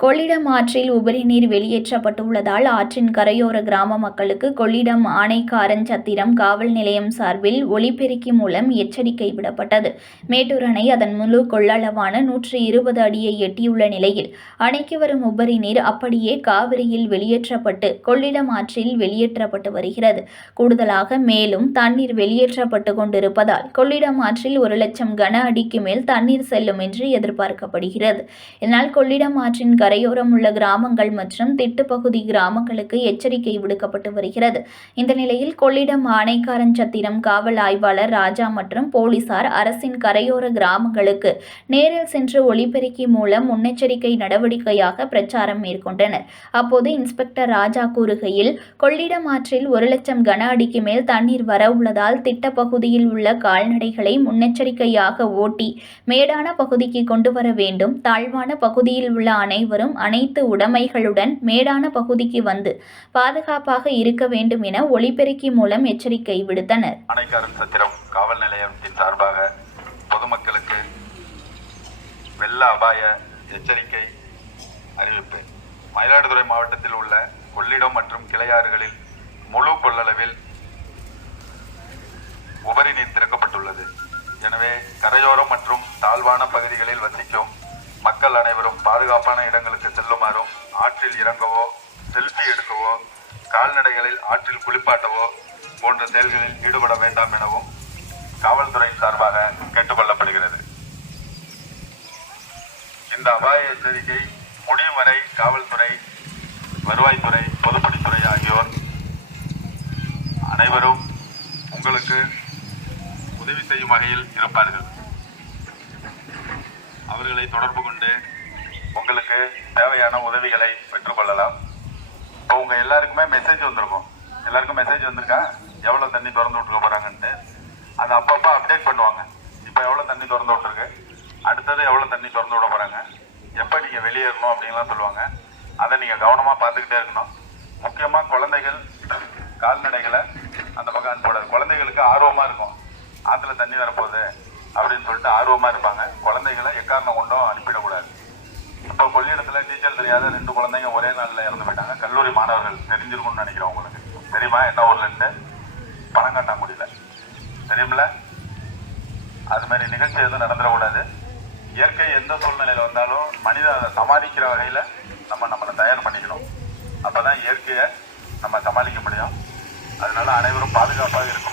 கொள்ளிடம் ஆற்றில் உபரிநீர் வெளியேற்றப்பட்டுள்ளதால் ஆற்றின் கரையோர கிராம மக்களுக்கு கொள்ளிடம் ஆணைக்காரன் சத்திரம் காவல் நிலையம் சார்பில் ஒலிபெருக்கி மூலம் எச்சரிக்கை விடப்பட்டது. மேட்டூர் அணை அதன் முழு கொள்ளளவான நூற்றி இருபது அடியை எட்டியுள்ள நிலையில் அணைக்கு வரும் உபரி நீர் அப்படியே காவிரியில் வெளியேற்றப்பட்டு கொள்ளிடம் ஆற்றில் வெளியேற்றப்பட்டு வருகிறது. கூடுதலாக மேலும் தண்ணீர் வெளியேற்றப்பட்டு கொண்டிருப்பதால் கொள்ளிடம் ஆற்றில் ஒரு லட்சம் கன அடிக்கு மேல் தண்ணீர் செல்லும் என்று எதிர்பார்க்கப்படுகிறது. இதனால் கொள்ளிடம் ஆற்றின் கரையோரம் உள்ள கிராமங்கள் மற்றும் திட்டுப்பகுதி கிராமங்களுக்கு எச்சரிக்கை விடுக்கப்பட்டு வருகிறது. இந்த நிலையில் கொள்ளிடம் ஆணைக்காரஞ்சத்திரம் காவல் ஆய்வாளர் ராஜா மற்றும் போலீசார் அரசின் கரையோர கிராமங்களுக்கு நேரில் சென்று ஒளிபெருக்கி மூலம் முன்னெச்சரிக்கை நடவடிக்கையாக பிரச்சாரம் மேற்கொண்டனர். அப்போது இன்ஸ்பெக்டர் ராஜா கூறுகையில் கொள்ளிடம் ஆற்றில் ஒரு லட்சம் கன அடிக்கு மேல் தண்ணீர் வர உள்ளதால் திட்டப்பகுதியில் உள்ள கால்நடைகளை முன்னெச்சரிக்கையாக ஓட்டி மேடான பகுதிக்கு கொண்டு வர வேண்டும். தாழ்வான பகுதியில் உள்ள அனைவரும் அனைத்து உடைமைகளுடன் மேடான பகுதிக்கு வந்து பாதுகாப்பாக இருக்க வேண்டும் என ஒளிபெருக்கி மூலம் எச்சரிக்கை விடுத்தனர். சத்திரம் காவல் நிலையத்தின் சார்பாக பொதுமக்களுக்கு வெள்ள அபாய எச்சரிக்கை அறிவிப்பு. மயிலாடுதுறை மாவட்டத்தில் உள்ள கொள்ளிடம் மற்றும் கிளையாறுகளில் முழு கொள்ளளவில் உபரி நீர் திறக்கப்பட்டுள்ளது. எனவே கரையோரம் மற்றும் தாழ்வான பகுதிகளில் வசிக்கும் பாதுகாப்பான இடங்களுக்கு செல்லுமாறும் ஆற்றில் இறங்கவோ செல்ஃபி எடுக்கவோ கால்நடைகளில் ஆற்றில் குளிப்பாட்டவோ போன்ற செயல்களில் ஈடுபட வேண்டாம் எனவும் காவல்துறை சார்பாக கேட்டுக்கொள்ளப்படுகிறது. இந்த அபாய எச்சரிக்கை முடியும் வரை காவல்துறை வருவாய்த்துறை பொதுப்பணித்துறை ஆகியோர் அனைவரும் உங்களுக்கு உதவி செய்யும் வகையில் இருப்பார்கள். அவர்களை தொடர்பு கொண்டு உங்களுக்கு தேவையான உதவிகளை பெற்றுக்கொள்ளலாம். இப்போ உங்கள் எல்லாருக்குமே மெசேஜ் வந்திருக்கும். எல்லாருக்கும் மெசேஜ் வந்திருக்கா? எவ்வளோ தண்ணி திறந்து விட்டுருக்க போகிறாங்கன்ட்டு அதை அப்பப்போ அப்டேட் பண்ணுவாங்க. இப்போ எவ்வளோ தண்ணி திறந்து விட்டுருக்கு? அடுத்தது எவ்வளோ தண்ணி திறந்து விட போகிறாங்க எப்போ நீங்கள் வெளியேறணும் அப்படின்லாம் சொல்லுவாங்க. அதை நீங்கள் கவனமாக பார்த்துக்கிட்டே இருக்கணும். முக்கியமாக குழந்தைகள் கால்நடைகளை அந்த பக்கம் அனுப்பக்கூடாது. குழந்தைகளுக்கு ஆர்வமாக இருக்கும். ஆற்றுல தண்ணி வரப்போகுது அப்படின்னு சொல்லிட்டு ஆர்வமாக இருப்பாங்க. தெரியாத ரெண்டு குழந்தைங்க ஒரே நாளில் இறந்து போயிட்டாங்க. கல்லூரி மாணவர்கள் தெரிஞ்சிருக்கும்னு நினைக்கிறேன் உங்களுக்கு. தெரியுமா? என்ன ஊர்ல இருந்து? முடியல. தெரியுமில? அது மாதிரி நிகழ்ச்சி எதுவும் நடந்துடக்கூடாது. இயற்கை எந்த சூழ்நிலையில் வந்தாலும் மனிதன் அதை சமாளிக்கிற வகையில் நம்ம நம்மளை தயார் பண்ணிக்கணும். அப்போ தான் இயற்கையை நம்ம சமாளிக்க முடியும். அதனால அனைவரும் பாதுகாப்பாக இருக்கும்